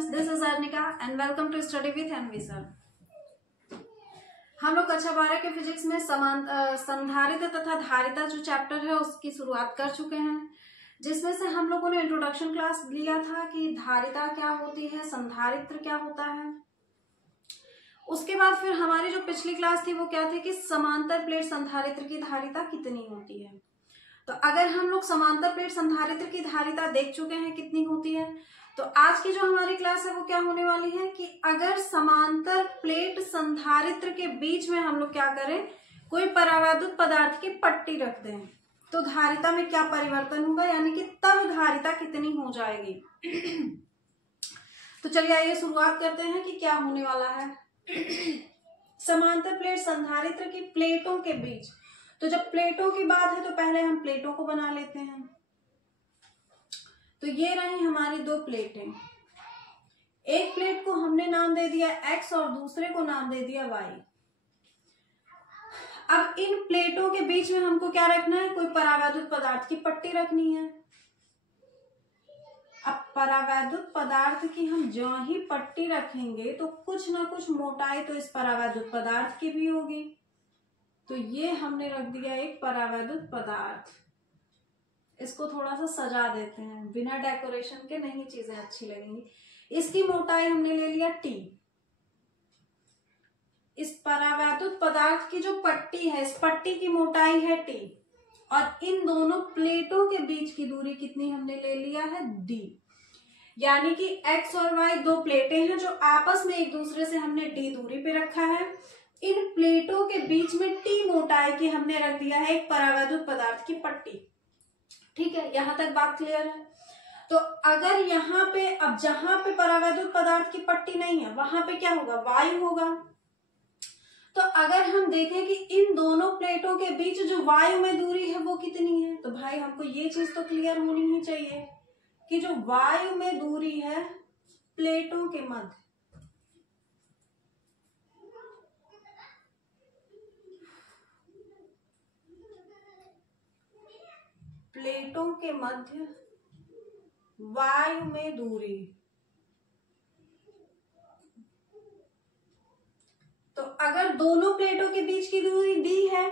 Students, this is Arnika and welcome to study with MV sir. हम लोग कक्षा 12 के फिजिक्स में संधारिता तथा धारिता जो चैप्टर है उसकी शुरुआत कर चुके हैं, जिसमें से हम लोगों ने इंट्रोडक्शन क्लास लिया था कि धारिता क्या होती है, संधारित्र क्या होता है। उसके बाद फिर हमारी जो पिछली क्लास थी वो क्या थी कि समांतर प्लेट संधारित्र की धारिता कितनी होती है। तो अगर हम लोग समांतर प्लेट संधारित्र की धारिता देख चुके हैं कितनी होती है, तो आज की जो हमारी क्लास है वो क्या होने वाली है कि अगर समांतर प्लेट संधारित्र के बीच में हम लोग क्या करें, कोई परावैद्युत पदार्थ की पट्टी रख दें तो धारिता में क्या परिवर्तन होगा, यानी कि तब धारिता कितनी हो जाएगी। तो चलिए आइए शुरुआत करते हैं कि क्या होने वाला है। समांतर प्लेट संधारित्र की प्लेटों के बीच, तो जब प्लेटों की बात है तो पहले हम प्लेटों को बना लेते हैं। तो ये रही हमारी दो प्लेटें, एक प्लेट को हमने नाम दे दिया x और दूसरे को नाम दे दिया y। अब इन प्लेटों के बीच में हमको क्या रखना है, कोई परावैद्युत पदार्थ की पट्टी रखनी है। अब परावैद्युत पदार्थ की हम जो ही पट्टी रखेंगे तो कुछ ना कुछ मोटाई तो इस परावैद्युत पदार्थ की भी होगी। तो ये हमने रख दिया एक परावैद्युत पदार्थ। इसको थोड़ा सा सजा देते हैं, बिना डेकोरेशन के नहीं चीजें अच्छी लगेंगी। इसकी मोटाई हमने ले लिया T। इस परावैद्युत पदार्थ की जो पट्टी है, इस पट्टी की मोटाई है T, और इन दोनों प्लेटों के बीच की दूरी कितनी हमने ले लिया है D। यानी कि x और y दो प्लेटें हैं जो आपस में एक दूसरे से हमने D दूरी पे रखा है। इन प्लेटों के बीच में T मोटाई की हमने रख दिया है एक परावैद्युत पदार्थ की पट्टी। ठीक है, यहां तक बात क्लियर है। तो अगर यहाँ पे, अब जहां पे परावैद्युत पदार्थ की पट्टी नहीं है वहां पे क्या होगा, वायु होगा। तो अगर हम देखें कि इन दोनों प्लेटों के बीच जो वायु में दूरी है वो कितनी है, तो भाई हमको ये चीज तो क्लियर होनी ही चाहिए कि जो वायु में दूरी है प्लेटों के मध्य, प्लेटों के मध्य वायु में दूरी, तो अगर दोनों प्लेटों के बीच की दूरी डी है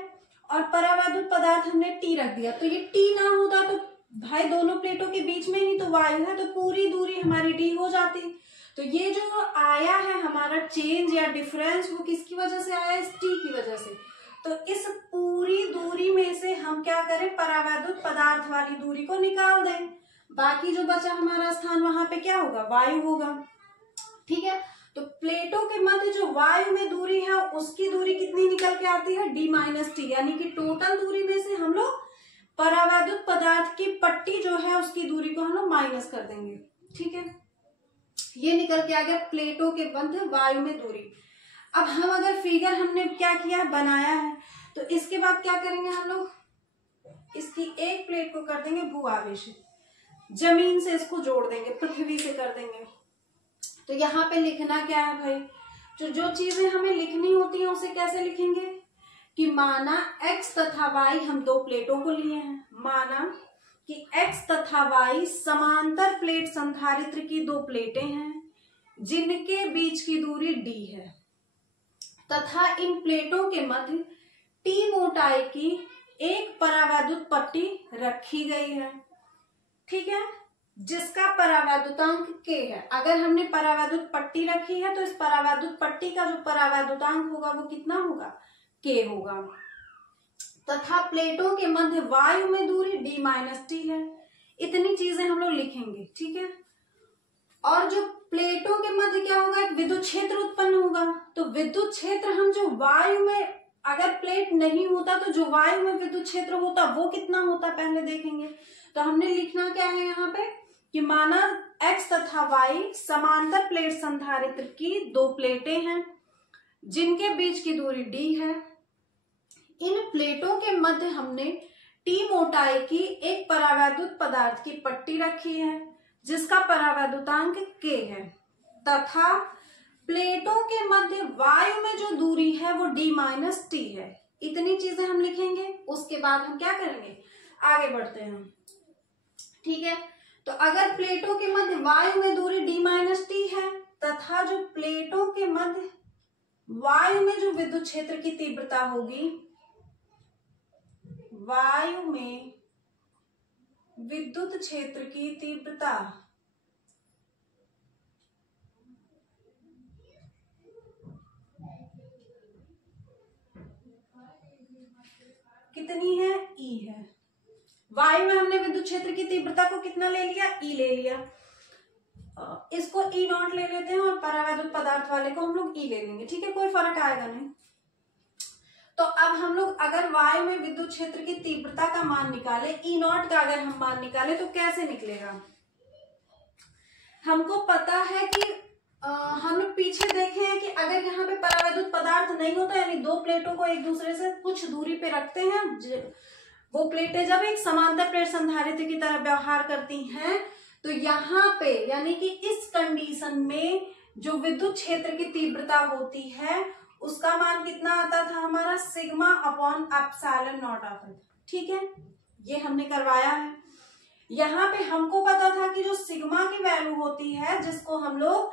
और परावैद्युत पदार्थ हमने टी रख दिया, तो ये टी ना होता तो भाई दोनों प्लेटों के बीच में ही तो वायु है, तो पूरी दूरी हमारी डी हो जाती। तो ये जो आया है हमारा चेंज या डिफरेंस, वो किसकी वजह से आया, इस टी की वजह से। तो इस पूरी दूरी में से हम क्या करें, परावैद्युत पदार्थ वाली दूरी को निकाल दें। बाकी जो बचा हमारा स्थान वहां पे क्या होगा, वायु होगा। ठीक है, तो प्लेटों के मध्य जो वायु में दूरी है उसकी दूरी कितनी निकल के आती है, D माइनस टी। यानी कि टोटल दूरी में से हम लोग परावैद्युत पदार्थ की पट्टी जो है उसकी दूरी को हम लोग माइनस कर देंगे। ठीक है, ये निकल के आ गया प्लेटों के मध्य वायु में दूरी। अब हम अगर फिगर हमने क्या किया, बनाया है, तो इसके बाद क्या करेंगे हम लोग, इसकी एक प्लेट को कर देंगे भू आवेशित, जमीन से इसको जोड़ देंगे, पृथ्वी से कर देंगे। तो यहाँ पे लिखना क्या है भाई, जो चीजें हमें लिखनी होती हैं उसे कैसे लिखेंगे कि माना x तथा y, हम दो प्लेटों को लिए हैं, माना कि x तथा y समांतर प्लेट संधारित्र की दो प्लेटें हैं जिनके बीच की दूरी d है, तथा इन प्लेटों के मध्य T मोटाई की एक परावैद्युत पट्टी रखी गई है। ठीक है, जिसका परावैद्युतांक K है। अगर हमने परावैद्युत पट्टी रखी है तो इस परावैद्युत पट्टी का जो परावैद्युतांक होगा वो कितना होगा, K होगा। तथा प्लेटों के मध्य वायु में दूरी D माइनस टी है। इतनी चीजें हम लोग लिखेंगे। ठीक है, और जो प्लेटों के मध्य क्या होगा, एक विद्युत क्षेत्र उत्पन्न होगा। तो विद्युत क्षेत्र हम जो वायु में, अगर प्लेट नहीं होता तो जो वायु में विद्युत क्षेत्र होता वो कितना होता पहले देखेंगे। तो हमने लिखना क्या है यहाँ पे कि माना x तथा y समांतर प्लेट संधारित्र की दो प्लेटें हैं जिनके बीच की दूरी d है। इन प्लेटों के मध्य हमने T मोटाई की एक परावैद्युत पदार्थ की पट्टी रखी है जिसका परावैद्युतांक K है, तथा प्लेटों के मध्य वायु में जो दूरी है वो D माइनस टी है। इतनी चीजें हम लिखेंगे। उसके बाद हम क्या करेंगे, आगे बढ़ते हैं। ठीक है, तो अगर प्लेटों के मध्य वायु में दूरी D माइनस टी है तथा जो प्लेटों के मध्य वायु में जो विद्युत क्षेत्र की तीव्रता होगी, वायु में विद्युत क्षेत्र की तीव्रता कितनी है, ई है। वायु में हमने विद्युत क्षेत्र की तीव्रता को कितना ले लिया, ई ले लिया। इसको ई नॉट ले लेते हैं और परावैद्युत पदार्थ वाले को हम लोग ई ले लेंगे, ठीक है, कोई फर्क आएगा नहीं। तो अब हम लोग अगर वायु में विद्युत क्षेत्र की तीव्रता का मान निकाले, ई नॉट का अगर हम मान निकाले तो कैसे निकलेगा। हमको पता है कि हम लोग पीछे देखे हैं कि अगर यहाँ पे परावैद्युत पदार्थ नहीं होता, यानी दो प्लेटों को एक दूसरे से कुछ दूरी पे रखते हैं, वो प्लेटें जब एक समांतर प्लेट संधारित्र की तरह व्यवहार करती हैं, तो यहाँ पे यानी कि इस कंडीशन में जो विद्युत क्षेत्र की तीव्रता होती है उसका मान कितना आता था हमारा, सिग्मा अपॉन एप्सिलॉन नॉट आता था, ठीक है, ये हमने करवाया है। यहाँ पे हमको पता था कि जो सिग्मा की वैल्यू होती है, जिसको हम लोग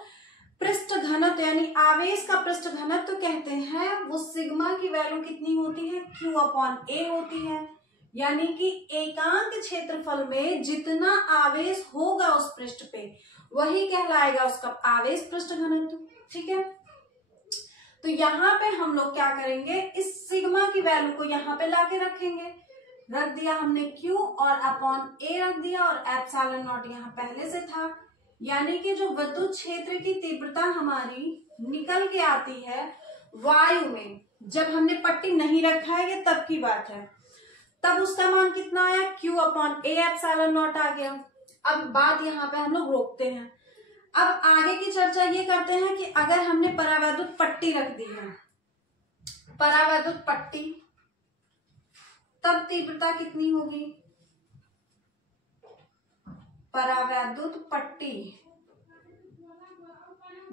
पृष्ठ घनत्व यानी आवेश का पृष्ठ घनत्व तो कहते हैं, वो सिग्मा की वैल्यू कितनी होती है, Q अपॉन A होती है। यानी कि एकांक क्षेत्रफल में जितना आवेश होगा उस पृष्ठ पे वही कहलाएगा उसका आवेश पृष्ठ घनत्व, ठीक है। तो यहाँ पे हम लोग क्या करेंगे, इस सिग्मा की वैल्यू को यहाँ पे लाके रखेंगे, रख दिया हमने Q और अपॉन A रख दिया और एप्सिलॉन नॉट यहाँ पहले से था। यानी कि जो विद्युत क्षेत्र की तीव्रता हमारी निकल के आती है वायु में, जब हमने पट्टी नहीं रखा है, ये तब की बात है, तब उसका मान कितना आया, Q upon A epsilon nought आ गया। अब बात यहाँ पे हम लोग रोकते हैं। अब आगे की चर्चा ये करते हैं कि अगर हमने परावैद्युत पट्टी रख दी है, परावैद्युत पट्टी, तब तीव्रता कितनी होगी, परावैद्युत पट्टी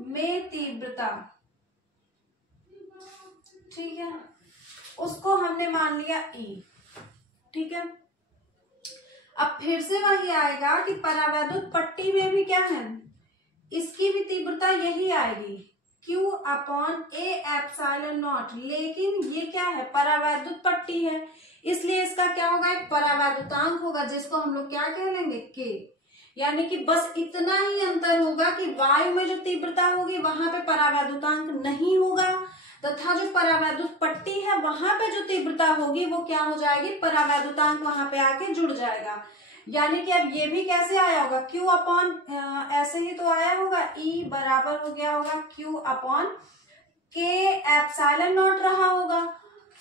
में तीव्रता, ठीक है, उसको हमने मान लिया E, ठीक है। अब फिर से वही आएगा कि परावैद्युत पट्टी में भी क्या है, इसकी भी तीव्रता यही आएगी, Q upon A epsilon not, लेकिन ये क्या है, परावैद्युत पट्टी है, इसलिए इसका क्या होगा, एक परावैद्युतांक होगा, जिसको हम लोग क्या कह लेंगे, K। यानी कि बस इतना ही अंतर होगा कि वायु में जो तीव्रता होगी वहां पे परावैद्युतांक नहीं होगा, तथा जो परावैद्युत पट्टी है वहां पे जो तीव्रता होगी वो क्या हो जाएगी, परावैद्युतांक वहां पे आके जुड़ जाएगा। यानी कि अब ये भी कैसे आया होगा, Q अपॉन ऐसे ही तो आया होगा, E बराबर हो गया होगा Q upon K epsilon not रहा होगा।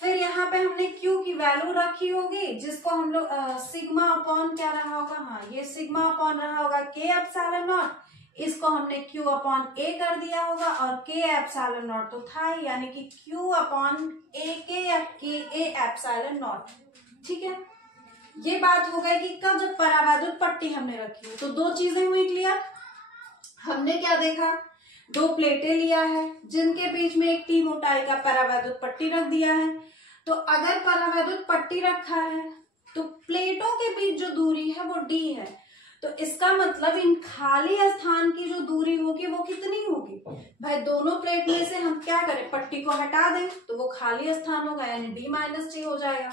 फिर यहाँ पे हमने Q की वैल्यू रखी होगी, जिसको हम लोग सिग्मा अपॉन क्या रहा होगा, हाँ ये सिग्मा अपॉन रहा होगा K एप्सिलॉन नॉट, इसको हमने Q अपॉन A कर दिया होगा और K एप्सिलॉन नॉट तो था ही, यानी कि Q अपॉन AK या KA एप्सिलॉन नॉट, ठीक है। ये बात हो गई कि कब, जब परावैद्युत पट्टी हमने रखी है। तो दो चीजें हुई क्लियर। हमने क्या देखा, दो प्लेटें लिया है जिनके बीच में एक T मोटाई का परावैद्युत पट्टी रख दिया है। तो अगर परावैद्युत पट्टी रखा है तो प्लेटों के बीच जो दूरी है वो D है, तो इसका मतलब इन खाली स्थान की जो दूरी होगी वो कितनी होगी भाई, दोनों प्लेट में से हम क्या करें, पट्टी को हटा दें तो वो खाली स्थान होगा, यानी D माइनस T हो जाएगा,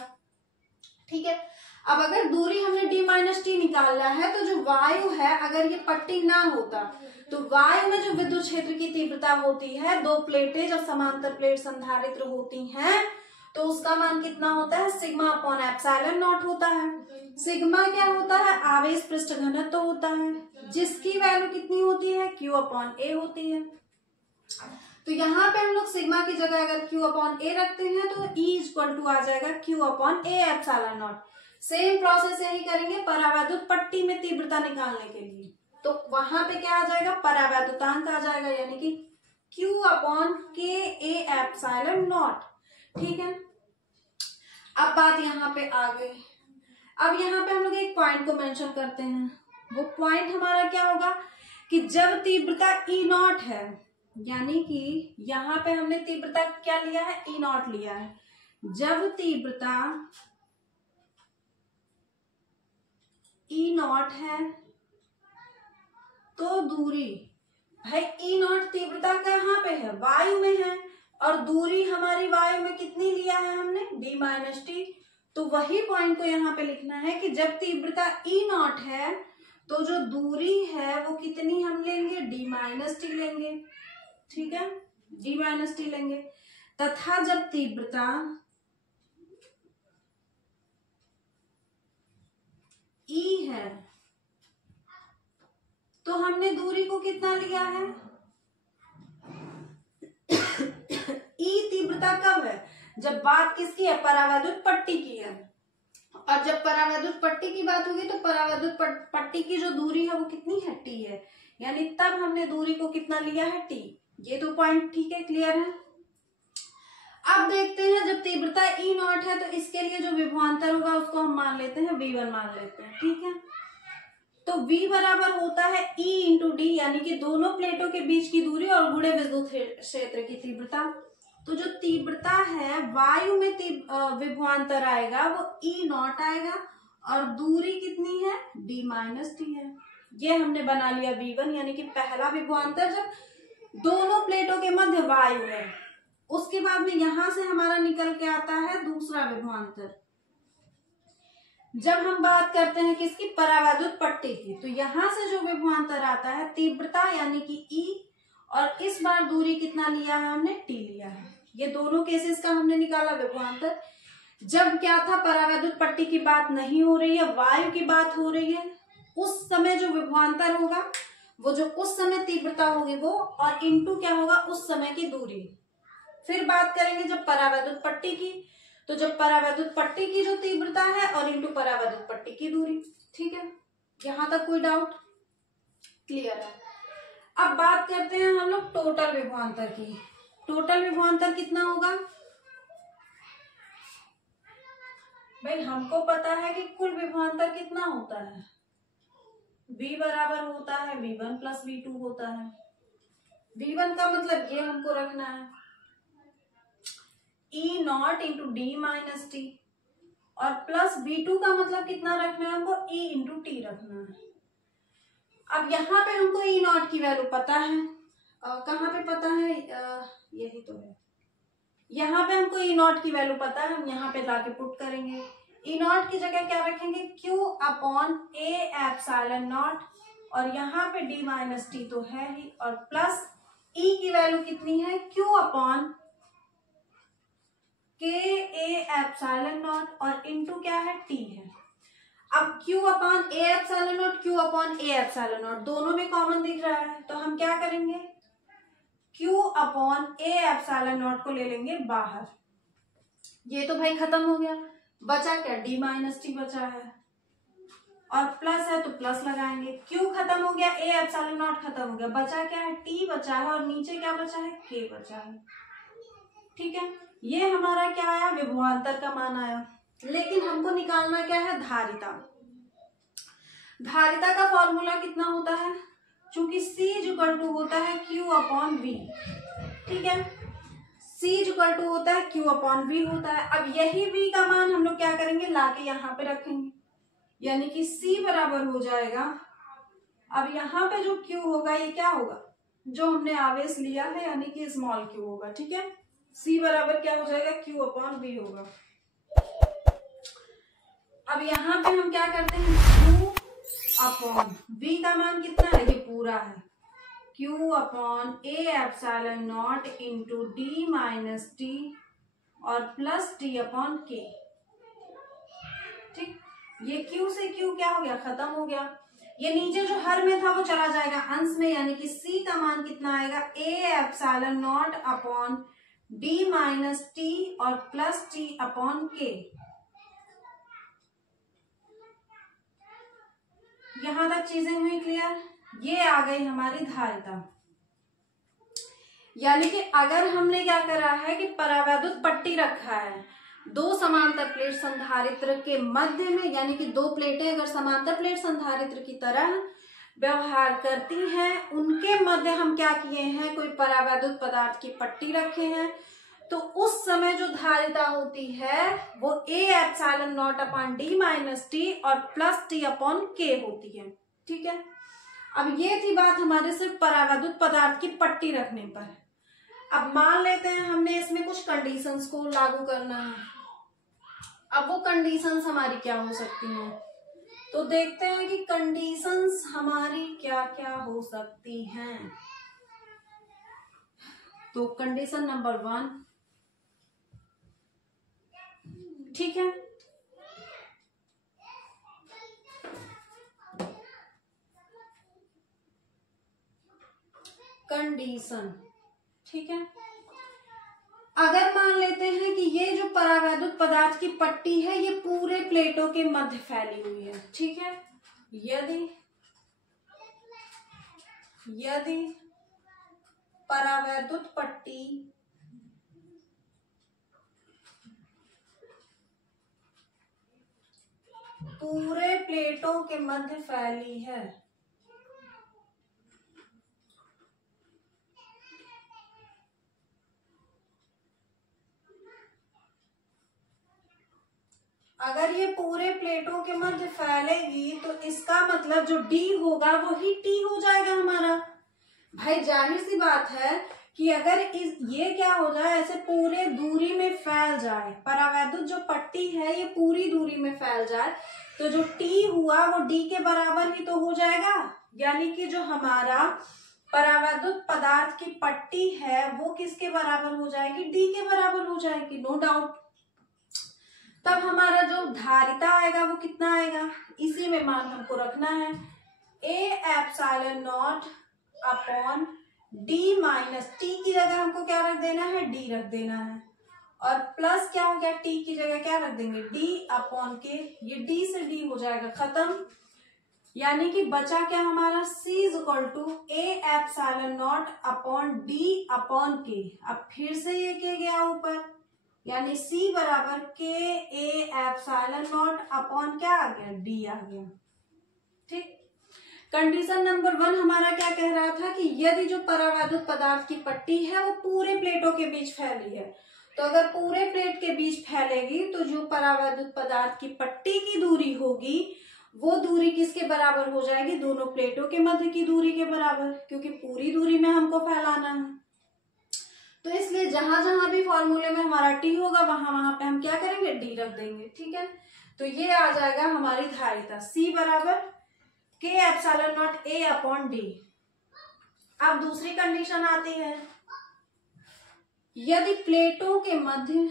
ठीक है। अब अगर दूरी हमने D माइनस T निकालना है, तो जो वायु है, अगर ये पट्टी ना होता तो वायु में जो विद्युत क्षेत्र की तीव्रता होती है, दो प्लेटें जब समांतर प्लेट संधारित्र होती हैं, तो उसका मान कितना होता है, सिग्मा अपॉन एप्सिलॉन नॉट होता है। सिग्मा क्या होता है, आवेश पृष्ठ घनत्व तो होता है, जिसकी वैल्यू कितनी होती है, Q अपॉन A होती है। तो यहाँ पे हम लोग सिग्मा की जगह अगर Q अपॉन A रखते हैं तो E इक्वल टू आ जाएगा Q upon A epsilon not. Same process यही करेंगे परावैद्युत पट्टी में तीव्रता निकालने के लिए, तो वहां पे क्या आ जाएगा, परावैद्युतांक आ जाएगा, यानी कि Q upon KA epsilon not, ठीक है। अब बात यहाँ पे आ गई। अब यहाँ पे हम लोग एक पॉइंट को मेंशन करते हैं, वो पॉइंट हमारा क्या होगा कि जब तीव्रता E नॉट है, यानी कि यहाँ पे हमने तीव्रता क्या लिया है, E नॉट लिया है, जब तीव्रता E नॉट है तो दूरी भाई ई नॉट तीव्रता कहाँ पे है, वायु में है, और दूरी हमारी वायु में कितनी लिया है हमने, d माइनस टी। तो वही पॉइंट को यहाँ पे लिखना है कि जब तीव्रता ई नॉट है तो जो दूरी है वो कितनी हम लेंगे, d माइनस टी लेंगे, ठीक है, d माइनस टी लेंगे। तथा जब तीव्रता ई है तो हमने दूरी को कितना लिया है, ई तीव्रता कब है, जब बात किसकी है, परावैद्युत पट्टी की है। और जब परावैद्युत पट्टी की बात होगी तो परावैद्युत पट्टी की जो दूरी है वो कितनी है, टी है, यानी तब हमने दूरी को कितना लिया है, टी। ये तो पॉइंट ठीक है, क्लियर है। अब देखते हैं जब तीव्रता ई नॉट है तो इसके लिए जो विभवांतर होगा उसको हम मान लेते हैं v1 मान लेते हैं, ठीक है। तो v बराबर होता है E इंटू डी, यानी कि दोनों प्लेटों के बीच की दूरी और गुणे विद्युत क्षेत्र की तीव्रता। तो जो तीव्रता है वायु में विभवांतर आएगा वो ई नॉट आएगा और दूरी कितनी है, d माइनस टी है। ये हमने बना लिया v1, यानी कि पहला विभवांतर जब दोनों प्लेटों के मध्य वायु है। उसके बाद में यहां से हमारा निकल के आता है दूसरा विभवांतर। जब हम बात करते हैं किसकी, परावैद्युत पट्टी की, तो यहां से जो विभवांतर आता है तीव्रता यानी कि ई, और इस बार दूरी कितना लिया है हमने, टी लिया है। ये दोनों केसेस का हमने निकाला विभवांतर। जब क्या था, परावैद्युत पट्टी की बात नहीं हो रही है, वायु की बात हो रही है, उस समय जो विभवांतर होगा वो जो उस समय तीव्रता होगी वो, और इंटू क्या होगा, उस समय की दूरी। फिर बात करेंगे जब परावैद्युत पट्टी की, तो जब परावैद्युत पट्टी की जो तीव्रता है और इंटू परावैद्युत पट्टी की दूरी, ठीक है। यहां तक कोई डाउट, क्लियर है। अब बात करते हैं हम लोग टोटल विभवांतर की। टोटल विभवांतर कितना होगा, भाई हमको पता है कि कुल विभवांतर कितना होता है, v बराबर होता है v1 प्लस v2 होता है। v1 का मतलब ये हमको रखना है E not into D minus T, और प्लस v2 का मतलब कितना रखना है हमको, E इंटू टी रखना है। अब यहाँ पे हमको E नॉट की वैल्यू पता है, कहाँ पे पता है, यही तो है, यहाँ पे हमको E नॉट की वैल्यू पता है, हम यहाँ पे लाके पुट करेंगे। E नॉट की जगह क्या रखेंगे, Q upon A epsilon not, और यहाँ पे D माइनस टी तो है ही, और प्लस E की वैल्यू कितनी है, Q upon K A epsilon not, और इंटू क्या है, T है। अब Q upon A epsilon not, Q upon A epsilon not दोनों में कॉमन दिख रहा है, तो हम क्या करेंगे, Q upon A epsilon not को ले लेंगे बाहर। ये तो भाई खत्म हो गया, बचा क्या, D माइनस टी बचा है, और प्लस है तो प्लस लगाएंगे। Q खत्म हो गया, A एप्सिलॉन नॉट खत्म हो गया, बचा क्या है, T बचा है, और नीचे क्या बचा है, K बचा है, ठीक है। ये हमारा क्या आया, विभवांतर का मान आया। लेकिन हमको निकालना क्या है, धारिता। धारिता का फॉर्मूला कितना होता है, चूंकि C इक्वल टू होता है Q अपॉन V, ठीक है, C इक्वल टू होता है Q अपॉन V होता है। अब यही V का मान हम लोग क्या करेंगे, लाके यहाँ पे रखेंगे, यानी कि C बराबर हो जाएगा, अब यहाँ पे जो Q होगा ये क्या होगा, जो हमने आवेश लिया है, यानी कि स्मॉल q होगा, ठीक है। C बराबर क्या हो जाएगा, Q अपॉन V होगा। अब यहाँ पे हम क्या करते हैं, Q अपॉन V का मान कितना है, ये पूरा है, Q upon A epsilon not into D minus T और प्लस T अपॉन K, ठीक। ये Q से Q क्या हो गया, खत्म हो गया। ये नीचे जो हर में था वो चला जाएगा अंश में, यानी कि C का मान कितना आएगा, A epsilon not upon D minus T और प्लस T अपॉन K। यहां तक चीजें हुई क्लियर। ये आ गई हमारी धारिता। यानी कि अगर हमने क्या करा है कि परावैद्युत पट्टी रखा है, दो समांतर प्लेट संधारित्र के मध्य में, यानी कि दो प्लेटें अगर समांतर प्लेट संधारित्र की तरह व्यवहार करती हैं, उनके मध्य हम क्या किए हैं, कोई परावैद्युत पदार्थ की पट्टी रखे हैं, तो उस समय जो धारिता होती है वो A epsilon not upon D minus T और प्लस T अपॉन K होती है, ठीक है। अब ये थी बात हमारे सिर्फ परावैद्युत पदार्थ की पट्टी रखने पर। अब मान लेते हैं हमने इसमें कुछ कंडीशंस को लागू करना है। अब वो कंडीशंस हमारी क्या हो सकती हैं, तो देखते हैं कि कंडीशंस हमारी क्या क्या हो सकती हैं। तो कंडीशन नंबर 1, ठीक है, कंडीशन, ठीक है। अगर मान लेते हैं कि ये जो परावैद्युत पदार्थ की पट्टी है ये पूरे प्लेटों के मध्य फैली हुई है, ठीक है। यदि परावैद्युत पट्टी पूरे प्लेटों के मध्य फैली है, अगर ये पूरे प्लेटों के मध्य फैलेगी तो इसका मतलब जो D होगा वो ही T हो जाएगा हमारा। भाई जाहिर सी बात है कि अगर ये क्या हो जाए, ऐसे पूरे दूरी में फैल जाए, परावैद्युत जो पट्टी है ये पूरी दूरी में फैल जाए, तो जो T हुआ वो D के बराबर ही तो हो जाएगा। यानी कि जो हमारा परावैद्युत पदार्थ की पट्टी है वो किसके बराबर हो जाएगी, D के बराबर हो जाएगी, नो डाउट। तब हमारा जो धारिता आएगा वो कितना आएगा, इसी में मान हमको रखना है, A ε0 upon D minus T की जगह हमको क्या रख देना है, D रख देना है, और प्लस क्या हो गया, T की जगह क्या रख देंगे, D अपॉन के, ये D से D हो जाएगा खत्म। यानी कि बचा क्या हमारा, C is equal to A ε0 upon D upon K. अब फिर से ये क्या गया ऊपर, यानी C बराबर K A ε0 अपॉन क्या आ गया, D आ गया, ठीक। कंडीशन नंबर 1 हमारा क्या कह रहा था कि यदि जो परावैद्युत पदार्थ की पट्टी है वो पूरे प्लेटों के बीच फैली है, तो अगर पूरे प्लेट के बीच फैलेगी तो जो परावैद्युत पदार्थ की पट्टी की दूरी होगी वो दूरी किसके बराबर हो जाएगी, दोनों प्लेटों के मध्य की दूरी के बराबर, क्योंकि पूरी दूरी में हमको फैलाना है। तो इसलिए जहां जहां भी फॉर्मूले में हमारा T होगा वहां वहां पे हम क्या करेंगे, D रख देंगे, ठीक है। तो ये आ जाएगा हमारी धारिता C बराबर K ε0 A अपॉन D। अब दूसरी कंडीशन आती है, यदि प्लेटों के मध्य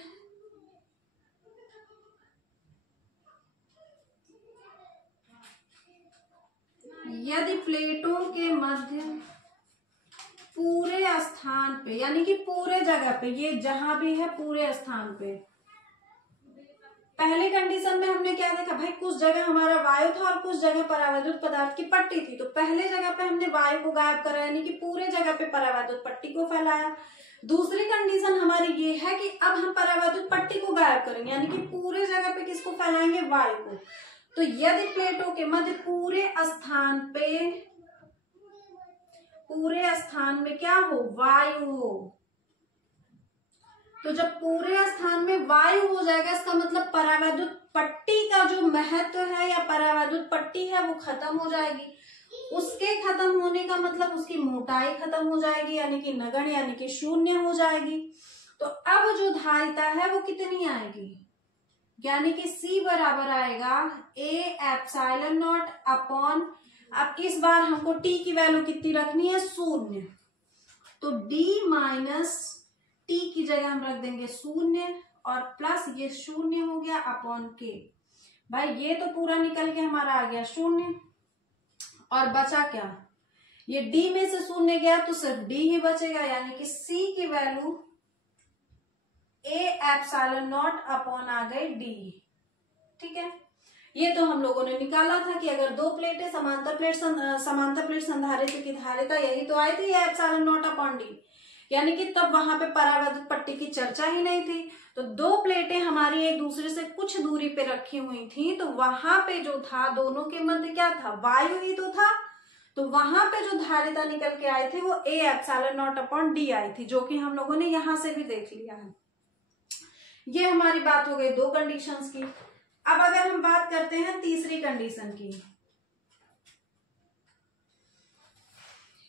पूरे स्थान पे, यानी कि पूरे जगह पे, ये जहां भी है पूरे स्थान पे, पहले कंडीशन में हमने क्या देखा भाई, कुछ जगह हमारा वायु था और कुछ जगह परावैद्युत पदार्थ की पट्टी थी, तो पहले जगह पे हमने वायु को गायब करा, यानी कि पूरे जगह पे परावैद्युत पट्टी को फैलाया। दूसरी कंडीशन हमारी ये है कि अब हम परावैद्युत पट्टी को गायब करेंगे, यानी कि पूरे जगह पे किसको फैलाएंगे, वायु को। तो यदि प्लेटों के मध्य पूरे स्थान में क्या हो, वायु हो, तो जब पूरे स्थान में वायु हो जाएगा इसका मतलब परावैद्युत पट्टी का जो महत्व है या परावैद्युत पट्टी है वो खत्म हो जाएगी। उसके खत्म होने का मतलब उसकी मोटाई खत्म हो जाएगी, यानी कि नगण्य, यानी कि शून्य हो जाएगी। तो अब जो धारिता है वो कितनी आएगी, यानी कि C बराबर आएगा A ε0 अपॉन, अब इस बार हमको T की वैल्यू कितनी रखनी है, 0, तो D माइनस T की जगह हम रख देंगे 0 और प्लस ये 0 हो गया अपॉन के। भाई ये तो पूरा निकल के हमारा आ गया 0 और बचा क्या, ये D में से 0 गया तो सिर्फ D ही बचेगा, यानी कि C की वैल्यू A ε0 अपॉन आ गई D, ठीक है। ये तो हम लोगों ने निकाला था कि अगर दो प्लेटें समांतर प्लेट संधारित्र की धारिता यही तो आई थी ε0 अपॉन D, यानी कि तब वहां पे परावैद्युत पट्टी की चर्चा ही नहीं थी। तो दो प्लेटें हमारी एक दूसरे से कुछ दूरी पे रखी हुई थी, तो वहां पे जो था दोनों के मध्य क्या था, वायु ही तो था। तो वहां पे जो धारिता निकल के आई थी वो A ε0 अपॉन D आई थी, जो कि हम लोगों ने यहां से भी देख लिया है। ये हमारी बात हो गई दो कंडीशंस की। अब अगर हम बात करते हैं तीसरी कंडीशन की,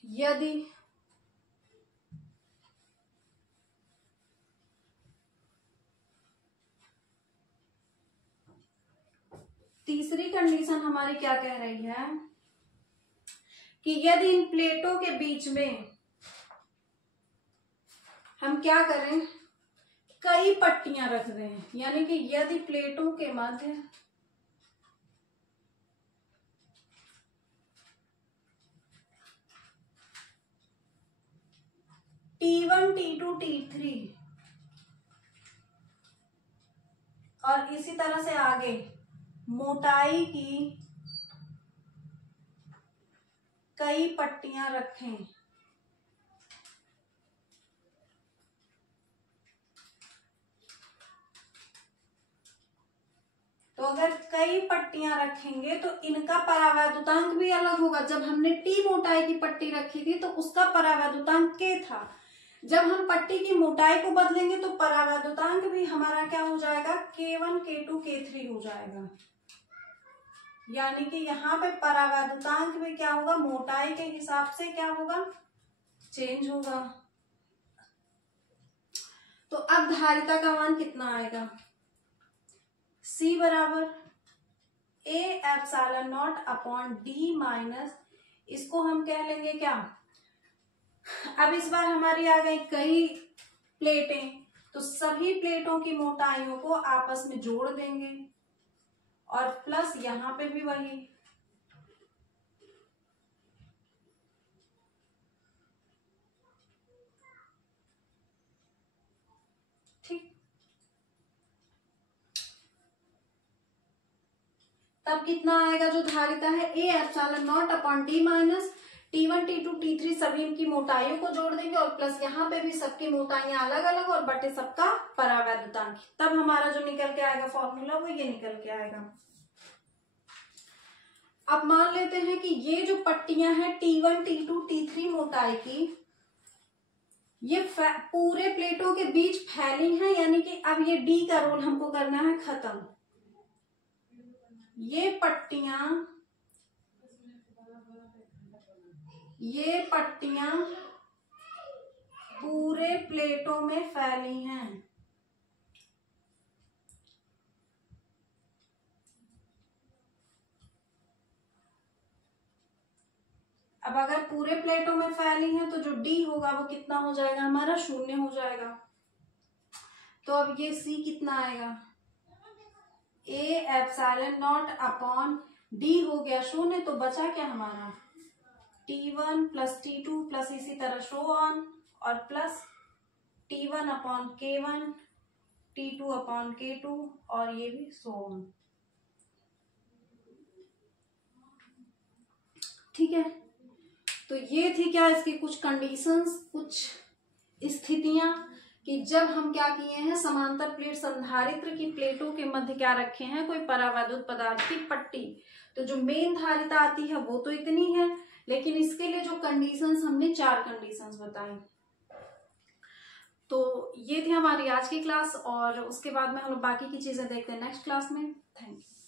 यदि तीसरी कंडीशन हमारी क्या कह रही है कि यदि इन प्लेटों के बीच में हम क्या करें, कई पट्टियां रख रहे हैं, यानी कि यदि प्लेटों के मध्य T1, T2, T3 और इसी तरह से आगे मोटाई की कई पट्टियां रखें, तो अगर कई पट्टियां रखेंगे तो इनका परावैद्युतांक भी अलग होगा। जब हमने T मोटाई की पट्टी रखी थी तो उसका परावैद्युतांक K था। जब हम पट्टी की मोटाई को बदलेंगे तो परावैद्युतांक भी हमारा क्या हो जाएगा, K1, K2, K3 हो जाएगा। यानी कि यहाँ पे परावैद्युतांक भी क्या होगा, मोटाई के हिसाब से क्या होगा, चेंज होगा। तो अब धारिता का मान कितना आएगा, C बराबर A epsilon not upon D minus, इसको हम कह लेंगे क्या, अब इस बार हमारी आ गई कई प्लेटें, तो सभी प्लेटों की मोटाइयों को आपस में जोड़ देंगे और प्लस यहां पे भी वही, ठीक। तब कितना आएगा जो धारिता है, A epsilon not upon D minus T1, T2, T3 सभी की मोटाइयों को जोड़ देंगे और प्लस यहाँ पे भी सबकी मोटाइयां अलग अलग और बटे सबका परावैद्युतांक। तब हमारा जो निकल के आएगा फॉर्मूला वो ये निकल के आएगा। अब मान लेते हैं कि ये जो पट्टियां हैं T1, T2, T3 मोटाई की, ये पूरे प्लेटों के बीच फैली हैं, यानी कि अब ये D का रोल हमको करना है खत्म। ये पट्टियां पूरे प्लेटों में फैली हैं। अब अगर पूरे प्लेटों में फैली हैं तो जो D होगा वो कितना हो जाएगा, हमारा 0 हो जाएगा। तो अब ये C कितना आएगा, A epsilon not upon D हो गया 0, तो बचा क्या हमारा T1 प्लस T2 प्लस इसी तरह शो ऑन और plus T1 upon K1, T2 upon K2 और ये भी सो ऑन। ठीक है, तो ये थी क्या इसकी कुछ कंडीशंस, कुछ स्थितियां कि जब हम क्या किए हैं, समांतर प्लेट संधारित्र की प्लेटों के मध्य क्या रखे हैं, कोई परावैद्युत पदार्थ की पट्टी। तो जो मेन धारिता आती है वो तो इतनी है, लेकिन इसके लिए जो कंडीशंस हमने 4 कंडीशंस बताई। तो ये थी हमारी आज की क्लास और उसके बाद में हम लोग बाकी की चीजें देखते हैं नेक्स्ट क्लास में। Thank you.